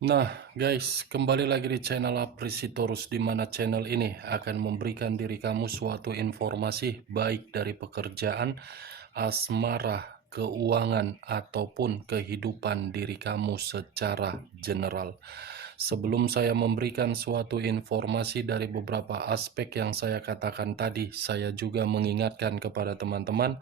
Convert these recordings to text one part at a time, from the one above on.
Nah, guys, kembali lagi di channel Aprisitorus, di mana channel ini akan memberikan diri kamu suatu informasi baik dari pekerjaan, asmara, keuangan, ataupun kehidupan diri kamu secara general. Sebelum saya memberikan suatu informasi dari beberapa aspek yang saya katakan tadi, saya juga mengingatkan kepada teman-teman,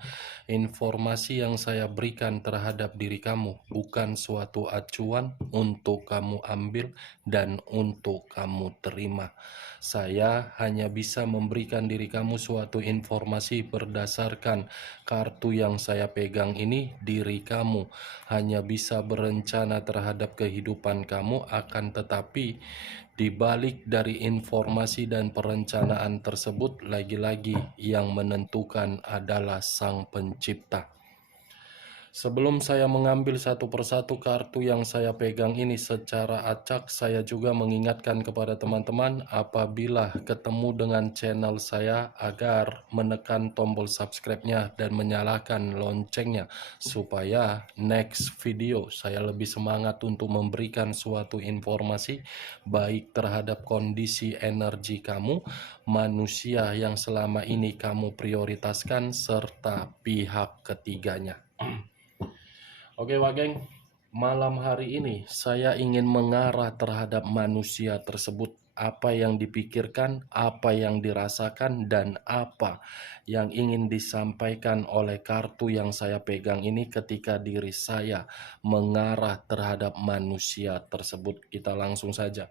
informasi yang saya berikan terhadap diri kamu bukan suatu acuan untuk kamu ambil dan untuk kamu terima. Saya hanya bisa memberikan diri kamu suatu informasi berdasarkan kartu yang saya pegang ini. Diri kamu hanya bisa berencana terhadap kehidupan kamu, akan tetapi di balik dari informasi dan perencanaan tersebut, lagi-lagi yang menentukan adalah Sang Pencipta. Sebelum saya mengambil satu persatu kartu yang saya pegang ini secara acak, saya juga mengingatkan kepada teman-teman apabila ketemu dengan channel saya agar menekan tombol subscribe-nya dan menyalakan loncengnya supaya next video saya lebih semangat untuk memberikan suatu informasi baik terhadap kondisi energi kamu, manusia yang selama ini kamu prioritaskan, serta pihak ketiganya. Oke, Wageng, malam hari ini saya ingin mengarah terhadap manusia tersebut. Apa yang dipikirkan, apa yang dirasakan, dan apa yang ingin disampaikan oleh kartu yang saya pegang ini ketika diri saya mengarah terhadap manusia tersebut. Kita langsung saja.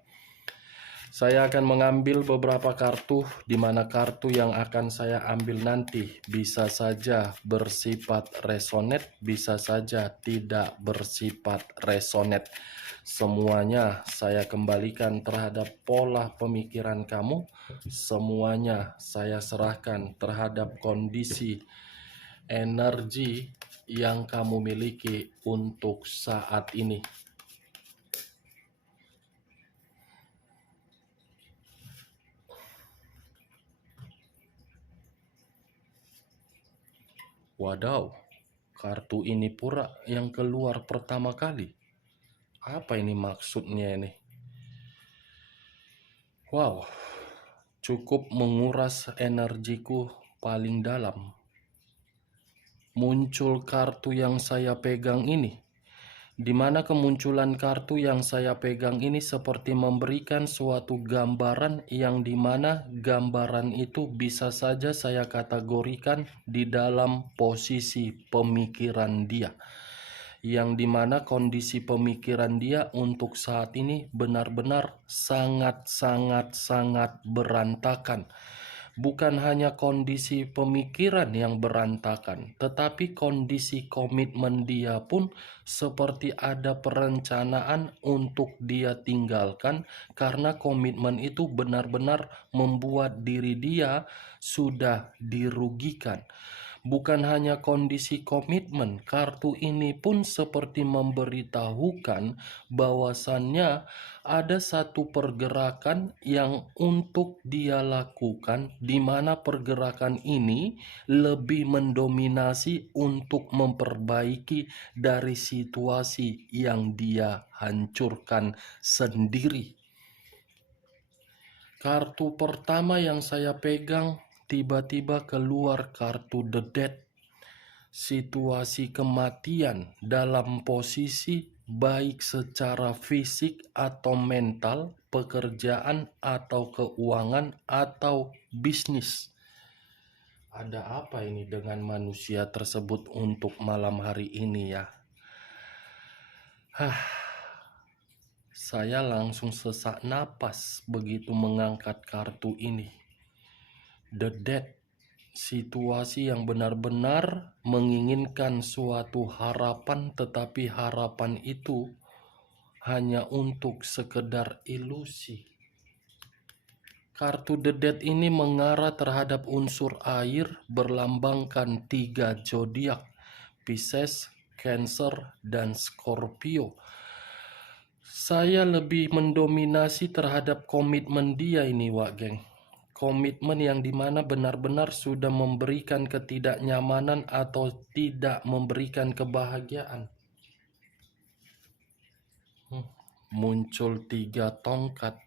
Saya akan mengambil beberapa kartu, di mana kartu yang akan saya ambil nanti bisa saja bersifat resonate, bisa saja tidak bersifat resonate. Semuanya saya kembalikan terhadap pola pemikiran kamu. Semuanya saya serahkan terhadap kondisi energi yang kamu miliki untuk saat ini. Wadaw, kartu ini pura yang keluar pertama kali. Apa ini maksudnya ini? Wow, cukup menguras energiku paling dalam. Muncul kartu yang saya pegang ini, di mana kemunculan kartu yang saya pegang ini seperti memberikan suatu gambaran yang dimana gambaran itu bisa saja saya kategorikan di dalam posisi pemikiran dia, yang dimana kondisi pemikiran dia untuk saat ini benar-benar sangat berantakan. Bukan hanya kondisi pemikiran yang berantakan, tetapi kondisi komitmen dia pun seperti ada perencanaan untuk dia tinggalkan, karena komitmen itu benar-benar membuat diri dia sudah dirugikan. Bukan hanya kondisi komitmen, kartu ini pun seperti memberitahukan bahwasannya ada satu pergerakan yang untuk dia lakukan, di mana pergerakan ini lebih mendominasi untuk memperbaiki dari situasi yang dia hancurkan sendiri. Kartu pertama yang saya pegang, tiba-tiba keluar kartu The Dead. Situasi kematian dalam posisi baik secara fisik atau mental, pekerjaan atau keuangan atau bisnis. Ada apa ini dengan manusia tersebut untuk malam hari ini ya? Saya langsung sesak napas begitu mengangkat kartu ini. The Dead, situasi yang benar-benar menginginkan suatu harapan, tetapi harapan itu hanya untuk sekedar ilusi. Kartu The Dead ini mengarah terhadap unsur air, berlambangkan 3 zodiak, Pisces, Cancer, dan Scorpio. Saya lebih mendominasi terhadap komitmen dia ini, Wak Geng. Komitmen yang dimana benar-benar sudah memberikan ketidaknyamanan atau tidak memberikan kebahagiaan. muncul 3 tongkat.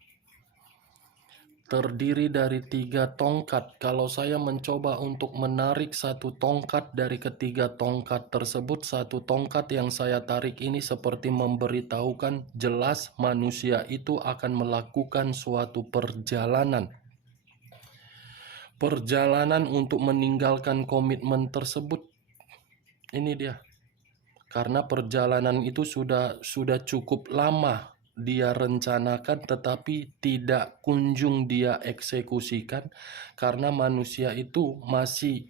Terdiri dari 3 tongkat. Kalau saya mencoba untuk menarik satu tongkat dari ketiga tongkat tersebut, satu tongkat yang saya tarik ini seperti memberitahukan jelas manusia itu akan melakukan suatu perjalanan. Perjalanan untuk meninggalkan komitmen tersebut. Ini dia. Karena perjalanan itu sudah cukup lama dia rencanakan tetapi tidak kunjung dia eksekusikan karena manusia itu masih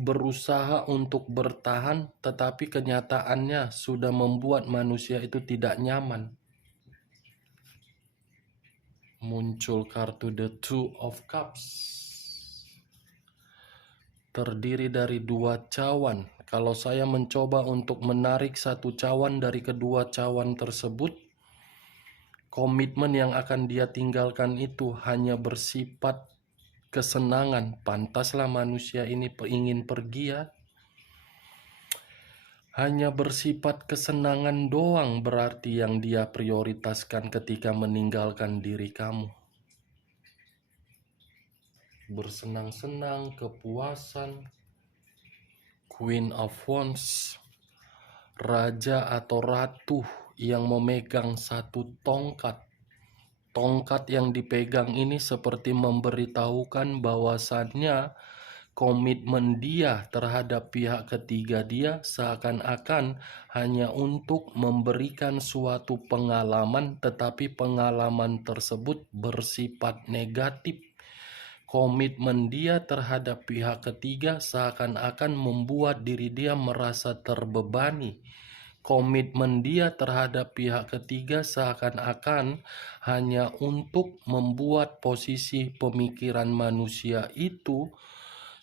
berusaha untuk bertahan, tetapi kenyataannya sudah membuat manusia itu tidak nyaman. Muncul kartu The Two of Cups. Terdiri dari 2 cawan. Kalau saya mencoba untuk menarik satu cawan dari kedua cawan tersebut, komitmen yang akan dia tinggalkan itu hanya bersifat kesenangan. Pantaslah manusia ini ingin pergi ya. Hanya bersifat kesenangan doang berarti yang dia prioritaskan ketika meninggalkan diri kamu. Bersenang-senang, kepuasan. Queen of Wands, raja atau ratu yang memegang satu tongkat. Tongkat yang dipegang ini seperti memberitahukan bahwasannya komitmen dia terhadap pihak ketiga dia seakan-akan hanya untuk memberikan suatu pengalaman, tetapi pengalaman tersebut bersifat negatif. Komitmen dia terhadap pihak ketiga seakan-akan membuat diri dia merasa terbebani. Komitmen dia terhadap pihak ketiga seakan-akan hanya untuk membuat posisi pemikiran manusia itu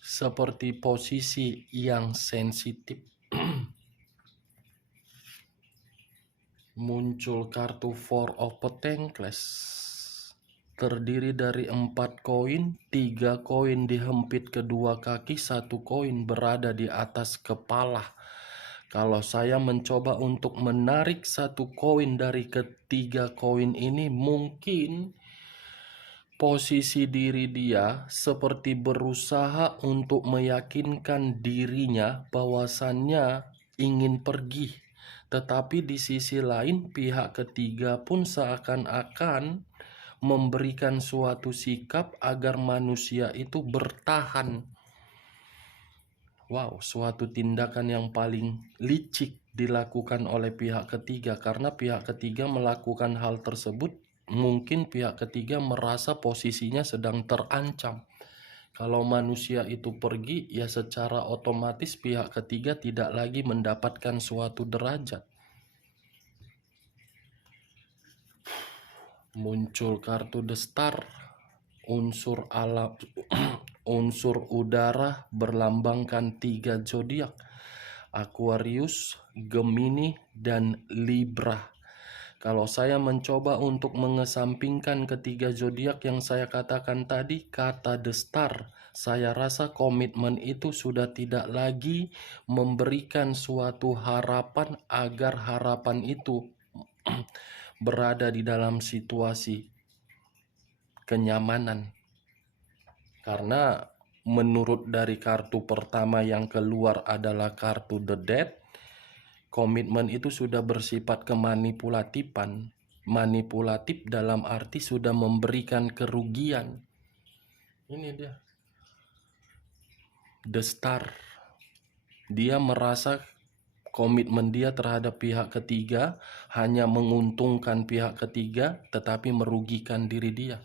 seperti posisi yang sensitif. Muncul kartu Four of Pentacles. Terdiri dari 4 koin, 3 koin dihempit kedua kaki, 1 koin berada di atas kepala. Kalau saya mencoba untuk menarik 1 koin dari ketiga koin ini, mungkin posisi diri dia seperti berusaha untuk meyakinkan dirinya bahwasannya ingin pergi. Tetapi di sisi lain pihak ketiga pun seakan-akan memberikan suatu sikap agar manusia itu bertahan. Wow, suatu tindakan yang paling licik dilakukan oleh pihak ketiga, karena pihak ketiga melakukan hal tersebut, mungkin pihak ketiga merasa posisinya sedang terancam. Kalau manusia itu pergi, ya secara otomatis pihak ketiga tidak lagi mendapatkan suatu derajat. Muncul kartu The Star, unsur alam, unsur udara berlambangkan 3 zodiak, Aquarius, Gemini, dan Libra. Kalau saya mencoba untuk mengesampingkan ketiga zodiak yang saya katakan tadi, kata The Star, saya rasa komitmen itu sudah tidak lagi memberikan suatu harapan agar harapan itu berada di dalam situasi kenyamanan. Karena menurut dari kartu pertama yang keluar adalah kartu The Death, komitmen itu sudah bersifat kemanipulatifan. Manipulatif dalam arti sudah memberikan kerugian. Ini dia The Star. Dia merasa komitmen dia terhadap pihak ketiga hanya menguntungkan pihak ketiga tetapi merugikan diri dia.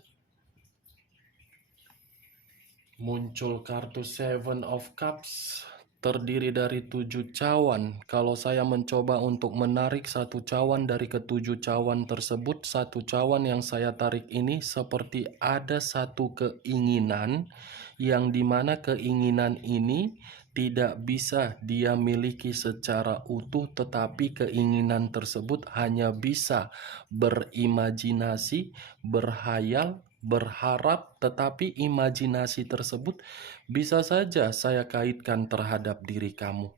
Muncul kartu Seven of Cups, terdiri dari 7 cawan. Kalau saya mencoba untuk menarik satu cawan dari ketujuh cawan tersebut, satu cawan yang saya tarik ini seperti ada satu keinginan yang dimana keinginan ini tidak bisa dia miliki secara utuh, tetapi keinginan tersebut hanya bisa berimajinasi, berhayal, berharap, tetapi imajinasi tersebut bisa saja saya kaitkan terhadap diri kamu.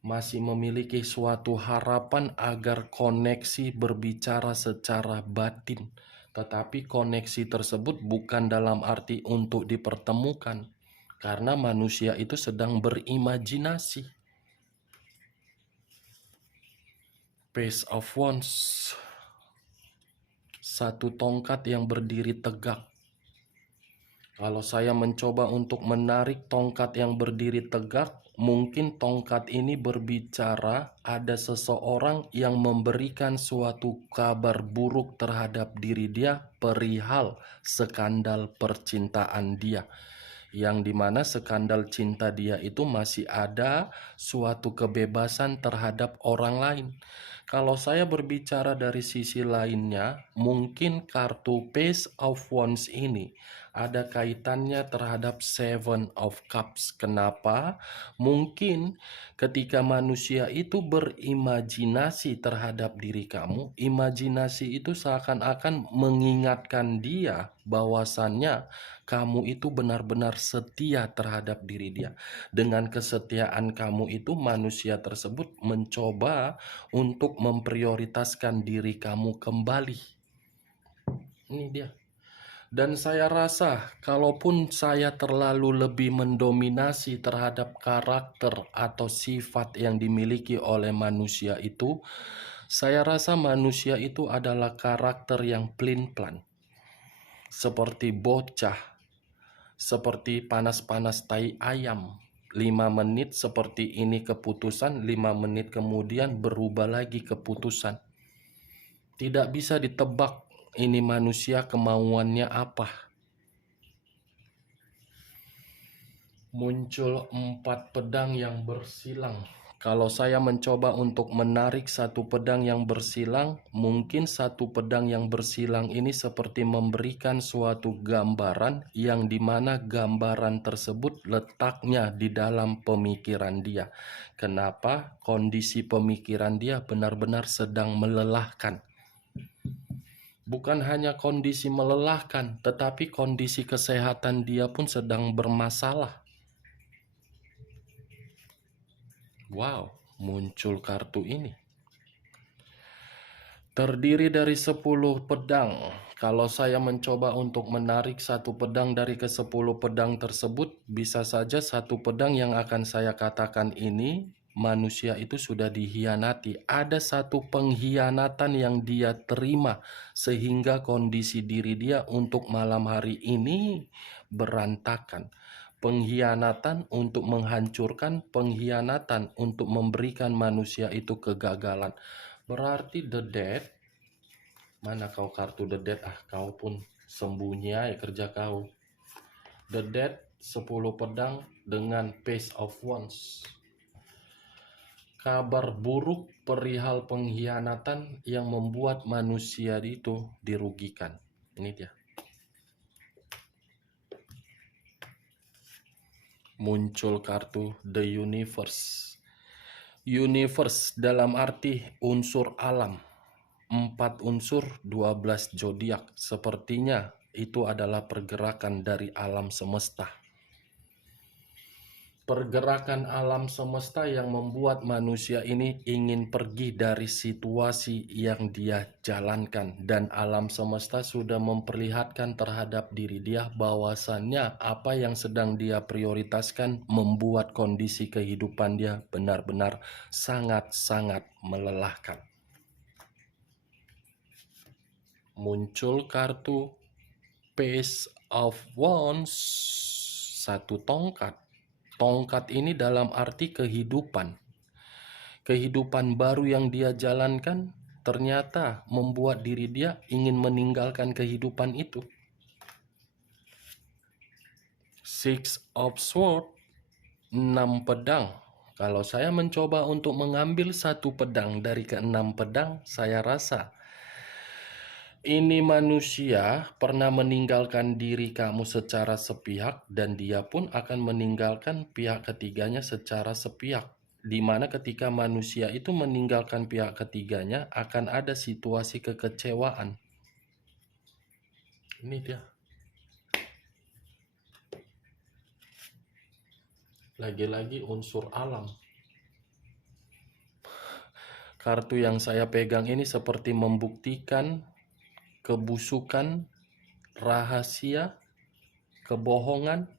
masih memiliki suatu harapan agar koneksi berbicara secara batin. Tetapi koneksi tersebut bukan dalam arti untuk dipertemukan, karena manusia itu sedang berimajinasi. Page of Wands, satu tongkat yang berdiri tegak. Kalau saya mencoba untuk menarik tongkat yang berdiri tegak, mungkin tongkat ini berbicara ada seseorang yang memberikan suatu kabar buruk terhadap diri dia perihal skandal percintaan dia. Yang dimana skandal cinta dia itu masih ada suatu kebebasan terhadap orang lain. Kalau saya berbicara dari sisi lainnya, mungkin kartu Page of Wands ini ada kaitannya terhadap Seven of Cups. Kenapa? Mungkin ketika manusia itu berimajinasi terhadap diri kamu, imajinasi itu seakan-akan mengingatkan dia bahwasannya kamu itu benar-benar setia terhadap diri dia. Dengan kesetiaan kamu itu, manusia tersebut mencoba untuk memprioritaskan diri kamu kembali. Ini dia. Dan saya rasa kalaupun saya terlalu lebih mendominasi terhadap karakter atau sifat yang dimiliki oleh manusia itu, saya rasa manusia itu adalah karakter yang pelin-pelan. Seperti bocah, seperti panas-panas tai ayam. 5 menit seperti ini keputusan, 5 menit kemudian berubah lagi keputusan. Tidak bisa ditebak ini manusia kemauannya apa. Muncul 4 pedang yang bersilang. Kalau saya mencoba untuk menarik satu pedang yang bersilang, mungkin satu pedang yang bersilang ini seperti memberikan suatu gambaran yang dimana gambaran tersebut letaknya di dalam pemikiran dia. Kenapa? Kondisi pemikiran dia benar-benar sedang melelahkan. Bukan hanya kondisi melelahkan, tetapi kondisi kesehatan dia pun sedang bermasalah. Wow, muncul kartu ini. Terdiri dari 10 pedang. Kalau saya mencoba untuk menarik satu pedang dari ke-10 pedang tersebut, bisa saja satu pedang yang akan saya katakan ini, manusia itu sudah dihianati. Ada satu pengkhianatan yang dia terima, sehingga kondisi diri dia untuk malam hari ini berantakan. Pengkhianatan untuk menghancurkan, pengkhianatan untuk memberikan manusia itu kegagalan. Berarti the dead, mana kau kartu the dead? Kau pun sembunyi ya kerja kau. The dead, 10 pedang dengan Page of Wands. Kabar buruk perihal pengkhianatan yang membuat manusia itu dirugikan. Ini dia. Muncul kartu The Universe. Universe dalam arti unsur alam. 4 unsur, 12 zodiak. Sepertinya itu adalah pergerakan dari alam semesta. Pergerakan alam semesta yang membuat manusia ini ingin pergi dari situasi yang dia jalankan. Dan alam semesta sudah memperlihatkan terhadap diri dia bahwasannya apa yang sedang dia prioritaskan membuat kondisi kehidupan dia benar-benar sangat-sangat melelahkan. Muncul kartu Page of Wands, satu tongkat. Tongkat ini dalam arti kehidupan. Kehidupan baru yang dia jalankan ternyata membuat diri dia ingin meninggalkan kehidupan itu. Six of Swords, 6 pedang. Kalau saya mencoba untuk mengambil satu pedang dari ke-6 pedang, saya rasa ini manusia pernah meninggalkan diri kamu secara sepihak dan dia pun akan meninggalkan pihak ketiganya secara sepihak. Di mana ketika manusia itu meninggalkan pihak ketiganya akan ada situasi kekecewaan. Ini dia. Lagi-lagi unsur alam. Kartu yang saya pegang ini seperti membuktikan kebusukan, rahasia, kebohongan,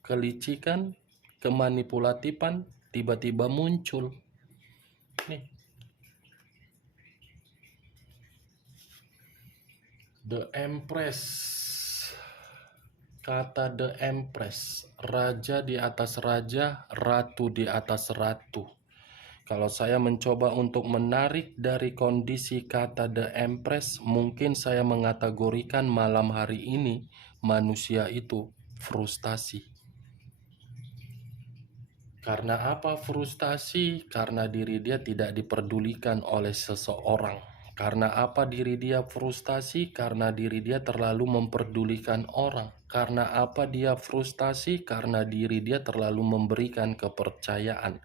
kelicikan, kemanipulatifan tiba-tiba muncul. Nih, The Empress. Kata The Empress, raja di atas raja, ratu di atas ratu. Kalau saya mencoba untuk menarik dari kondisi kata The Empress, mungkin saya mengategorikan malam hari ini manusia itu frustasi. Karena apa frustasi? Karena diri dia tidak diperdulikan oleh seseorang. Karena apa diri dia frustasi? Karena diri dia terlalu memperdulikan orang. Karena apa dia frustasi? Karena diri dia terlalu memberikan kepercayaan.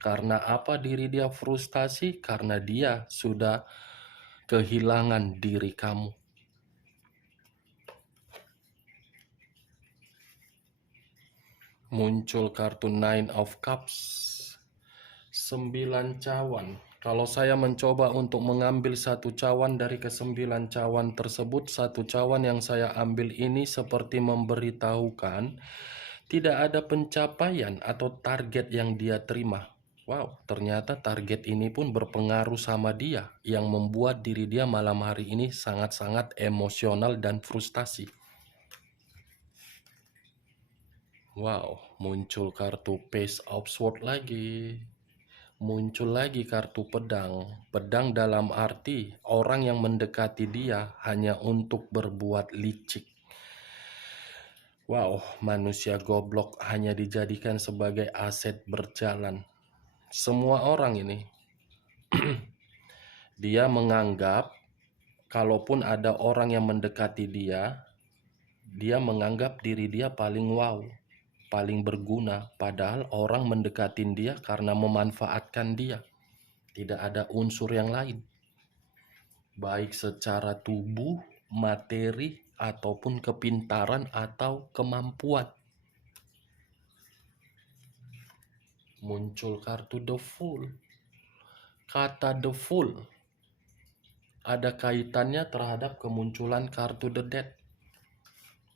Karena apa diri dia frustasi? Karena dia sudah kehilangan diri kamu. Muncul kartu Nine of Cups, 9 cawan. Kalau saya mencoba untuk mengambil satu cawan dari ke-9 cawan tersebut, satu cawan yang saya ambil ini seperti memberitahukan tidak ada pencapaian atau target yang dia terima. Wow, ternyata target ini pun berpengaruh sama dia, yang membuat diri dia malam hari ini sangat-sangat emosional dan frustasi. Wow, muncul kartu Page of Swords lagi. Muncul lagi kartu pedang. Pedang dalam arti orang yang mendekati dia hanya untuk berbuat licik. Wow, manusia goblok hanya dijadikan sebagai aset berjalan. Semua orang ini, dia menganggap kalaupun ada orang yang mendekati dia, dia menganggap diri dia paling wow, paling berguna. Padahal orang mendekatin dia karena memanfaatkan dia. Tidak ada unsur yang lain, baik secara tubuh, materi, ataupun kepintaran atau kemampuan. Muncul kartu The Fool. Kata The Fool ada kaitannya terhadap kemunculan kartu The Dead.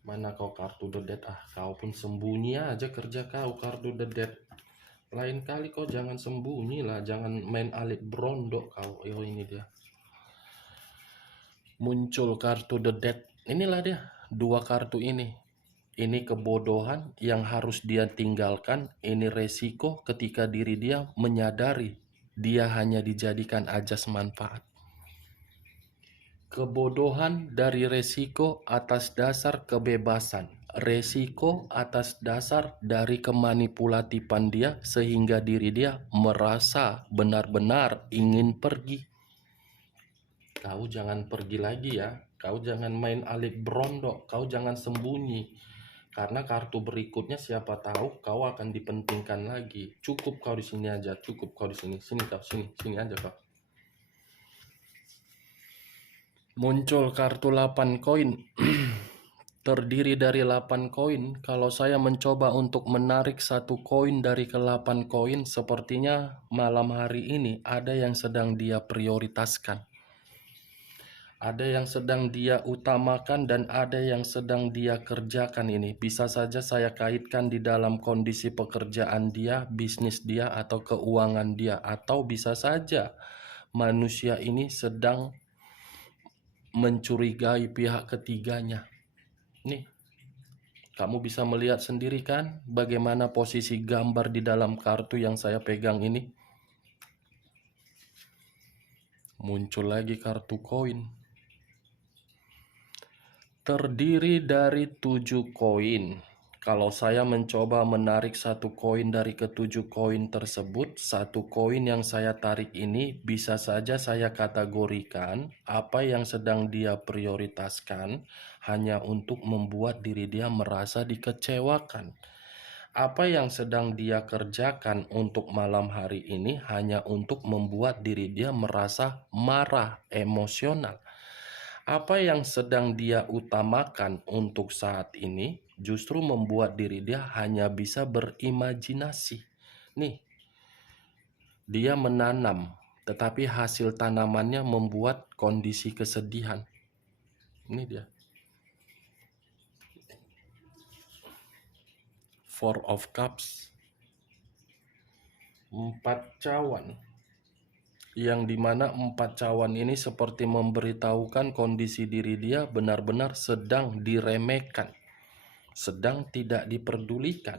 Mana kau kartu The Dead? Kau pun sembunyi aja kerja kau kartu The Dead. Lain kali kau jangan sembunyi lah, jangan main alit brondok kau. Ini dia. Muncul kartu The Dead. Inilah dia, dua kartu ini. Ini kebodohan yang harus dia tinggalkan. Ini resiko ketika diri dia menyadari dia hanya dijadikan ajas manfaat. Kebodohan dari resiko atas dasar kebebasan. Resiko atas dasar dari kemanipulatifan dia sehingga diri dia merasa benar-benar ingin pergi. Kau jangan pergi lagi ya. Kau jangan main alit brondok. Kau jangan sembunyi. Karena kartu berikutnya siapa tahu kau akan dipentingkan lagi. Cukup kau di sini aja. Cukup kau di sini. Sini kau, sini aja kau. Muncul kartu 8 koin. Terdiri dari 8 koin. Kalau saya mencoba untuk menarik satu koin dari ke-8 koin, sepertinya malam hari ini ada yang sedang dia prioritaskan. Ada yang sedang dia utamakan dan ada yang sedang dia kerjakan ini. Bisa saja saya kaitkan di dalam kondisi pekerjaan dia, bisnis dia, atau keuangan dia. Atau bisa saja manusia ini sedang mencurigai pihak ketiganya. Nih, kamu bisa melihat sendiri kan bagaimana posisi gambar di dalam kartu yang saya pegang ini. Muncul lagi kartu koin. Terdiri dari 7 koin. Kalau saya mencoba menarik satu koin dari ke-7 koin tersebut, satu koin yang saya tarik ini bisa saja saya kategorikan apa yang sedang dia prioritaskan hanya untuk membuat diri dia merasa dikecewakan. Apa yang sedang dia kerjakan untuk malam hari ini hanya untuk membuat diri dia merasa marah, emosional. Apa yang sedang dia utamakan untuk saat ini justru membuat diri dia hanya bisa berimajinasi. Nih, dia menanam tetapi hasil tanamannya membuat kondisi kesedihan. Ini dia. Four of Cups, 4 cawan, yang dimana 4 cawan ini seperti memberitahukan kondisi diri dia benar-benar sedang diremehkan, sedang tidak diperdulikan,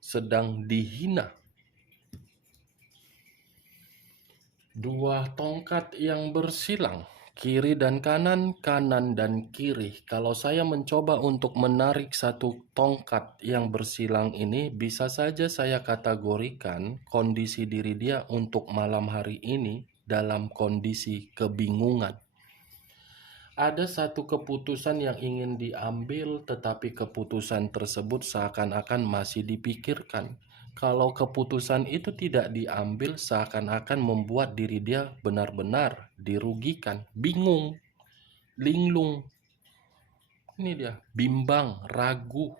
sedang dihina. 2 tongkat yang bersilang, kiri dan kanan, kanan dan kiri. Kalau saya mencoba untuk menarik satu tongkat yang bersilang ini, bisa saja saya kategorikan kondisi diri dia untuk malam hari ini dalam kondisi kebingungan. Ada satu keputusan yang ingin diambil, tetapi keputusan tersebut seakan-akan masih dipikirkan. Kalau keputusan itu tidak diambil, seakan-akan membuat diri dia benar-benar dirugikan, bingung, linglung. Ini dia, bimbang, ragu.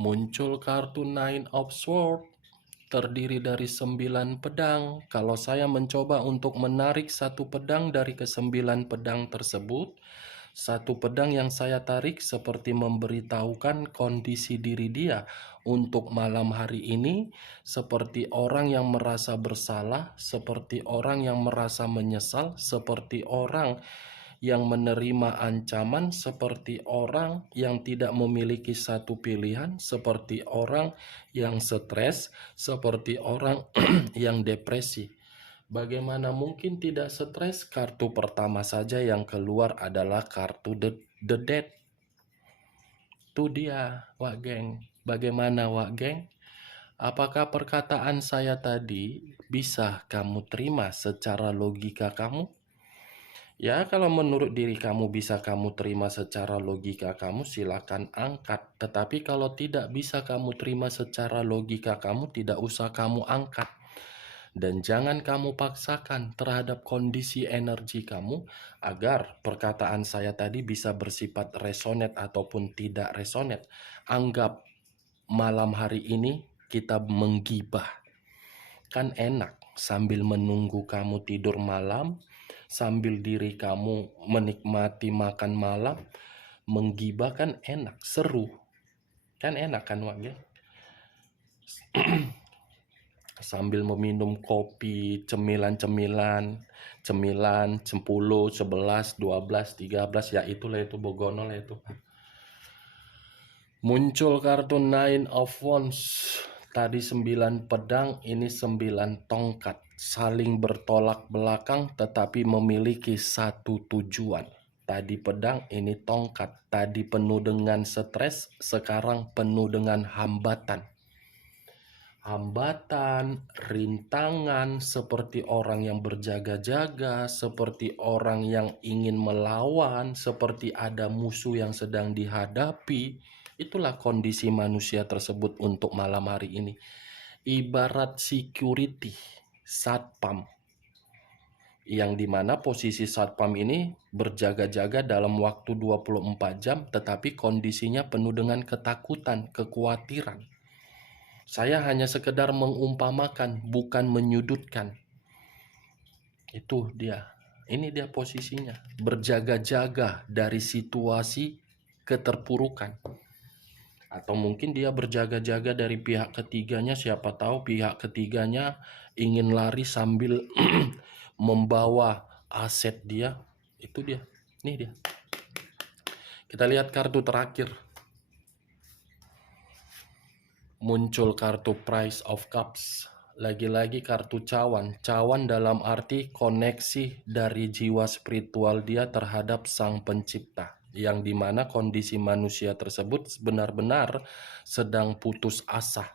Muncul kartu Nine of Swords, terdiri dari 9 pedang. Kalau saya mencoba untuk menarik satu pedang dari ke-9 pedang tersebut, satu pedang yang saya tarik seperti memberitahukan kondisi diri dia untuk malam hari ini, seperti orang yang merasa bersalah, seperti orang yang merasa menyesal, seperti orang yang menerima ancaman, seperti orang yang tidak memiliki satu pilihan, seperti orang yang stres, seperti orang yang depresi. Bagaimana mungkin tidak stres? Kartu pertama saja yang keluar adalah kartu the Dead. Itu dia, Wak Geng. Bagaimana, Wak Geng? Apakah perkataan saya tadi bisa kamu terima secara logika kamu? Ya, kalau menurut diri kamu bisa kamu terima secara logika kamu, silakan angkat. Tetapi kalau tidak bisa kamu terima secara logika kamu, tidak usah kamu angkat. Dan jangan kamu paksakan terhadap kondisi energi kamu agar perkataan saya tadi bisa bersifat resonate ataupun tidak resonate. Anggap malam hari ini kita menggibah. Kan enak sambil menunggu kamu tidur malam, sambil diri kamu menikmati makan malam, menggibah kan enak, seru. Kan enak kan, Wak ya? Sambil meminum kopi, cemilan-cemilan, 10, 11, 12, 13, ya itulah itu bogonol itu. Muncul kartu Nine of Wands. Tadi 9 pedang, ini 9 tongkat. Saling bertolak belakang tetapi memiliki satu tujuan. Tadi pedang, ini tongkat. Tadi penuh dengan stres, sekarang penuh dengan hambatan. Hambatan, rintangan, seperti orang yang berjaga-jaga, seperti orang yang ingin melawan, seperti ada musuh yang sedang dihadapi. Itulah kondisi manusia tersebut untuk malam hari ini. Ibarat security, satpam, yang dimana posisi satpam ini berjaga-jaga dalam waktu 24 jam, tetapi kondisinya penuh dengan ketakutan, kekhawatiran. Saya hanya sekedar mengumpamakan, bukan menyudutkan. Itu dia. Ini dia posisinya. Berjaga-jaga dari situasi keterpurukan. Atau mungkin dia berjaga-jaga dari pihak ketiganya. Siapa tahu pihak ketiganya ingin lari sambil membawa aset dia. Itu dia. Ini dia. Kita lihat kartu terakhir. Muncul kartu Price of Cups. Lagi-lagi kartu cawan. Cawan dalam arti koneksi dari jiwa spiritual dia terhadap Sang Pencipta, yang dimana kondisi manusia tersebut benar-benar sedang putus asa.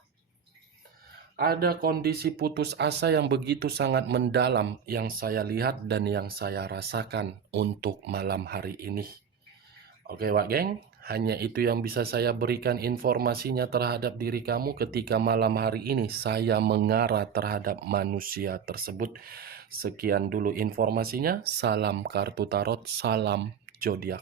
Ada kondisi putus asa yang begitu sangat mendalam yang saya lihat dan yang saya rasakan untuk malam hari ini. Oke, Wak Geng, hanya itu yang bisa saya berikan informasinya terhadap diri kamu ketika malam hari ini saya mengarah terhadap manusia tersebut. Sekian dulu informasinya. Salam kartu tarot, salam zodiak.